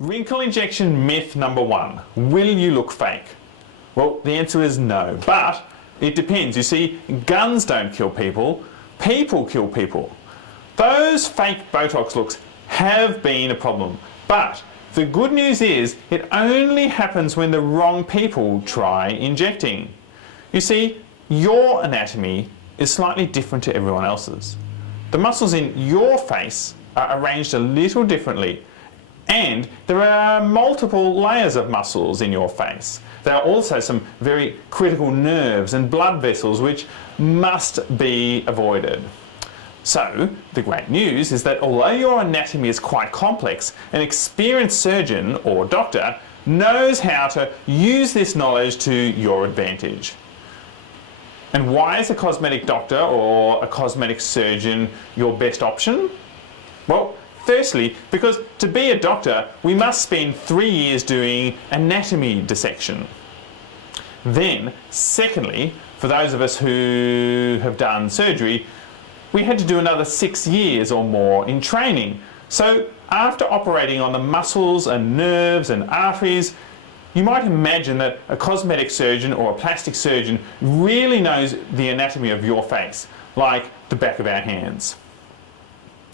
Wrinkle injection myth number 1. Will you look fake? Well, the answer is no, but it depends. You see, guns don't kill people, people kill people. Those fake Botox looks have been a problem, but the good news is it only happens when the wrong people try injecting. You see, your anatomy is slightly different to everyone else's. The muscles in your face are arranged a little differently, and there are multiple layers of muscles in your face. There are also some very critical nerves and blood vessels which must be avoided. So, the great news is that although your anatomy is quite complex, an experienced surgeon or doctor knows how to use this knowledge to your advantage. And why is a cosmetic doctor or a cosmetic surgeon your best option? Well, firstly, because to be a doctor, we must spend 3 years doing anatomy dissection. Then, secondly, for those of us who have done surgery, we had to do another 6 years or more in training. So after operating on the muscles and nerves and arteries, you might imagine that a cosmetic surgeon or a plastic surgeon really knows the anatomy of your face, like the back of our hands.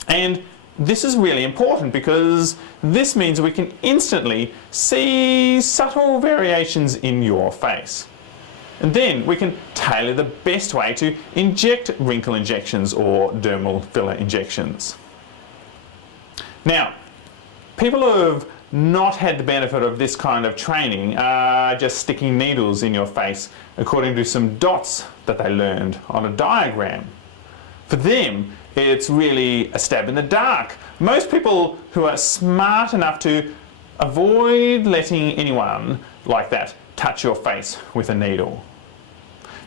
And this is really important because this means we can instantly see subtle variations in your face. And then we can tailor the best way to inject wrinkle injections or dermal filler injections. Now, people who have not had the benefit of this kind of training are just sticking needles in your face according to some dots that they learned on a diagram. For them, it's really a stab in the dark. Most people who are smart enough to avoid letting anyone like that touch your face with a needle.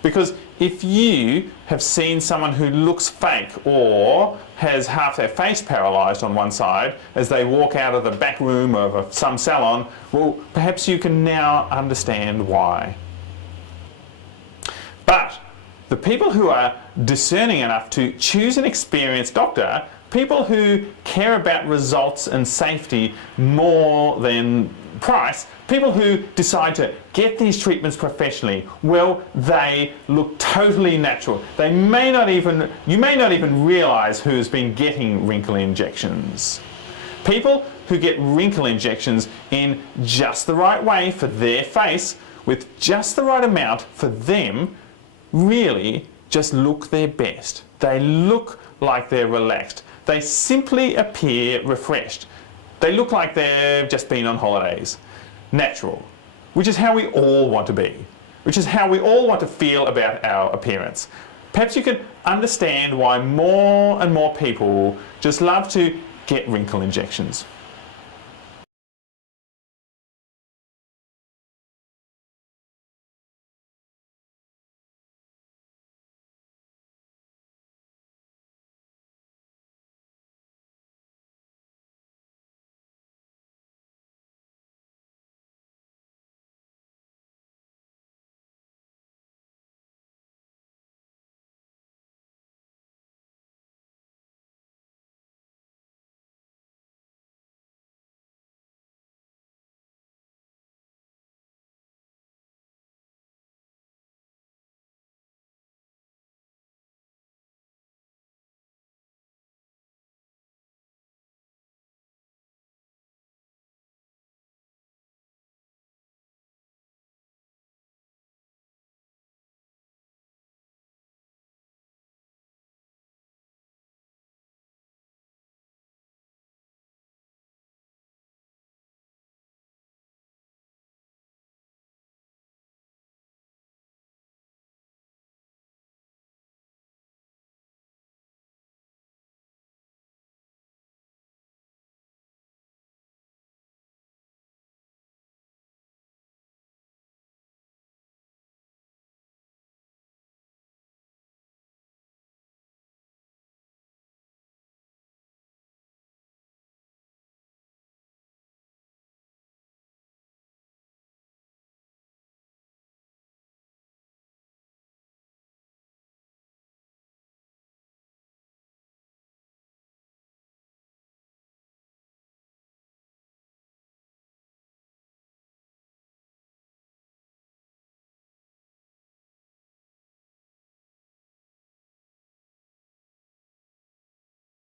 Because if you have seen someone who looks fake or has half their face paralysed on one side as they walk out of the back room of some salon, well, perhaps you can now understand why. But the people who are discerning enough to choose an experienced doctor, people who care about results and safety more than price, people who decide to get these treatments professionally, well, they look totally natural. You may not even realise who's been getting wrinkle injections. People who get wrinkle injections in just the right way for their face, with just the right amount for them, really just look their best. They look like they're relaxed. They simply appear refreshed. They look like they've just been on holidays. Natural, which is how we all want to be, which is how we all want to feel about our appearance. Perhaps you can understand why more and more people just love to get wrinkle injections.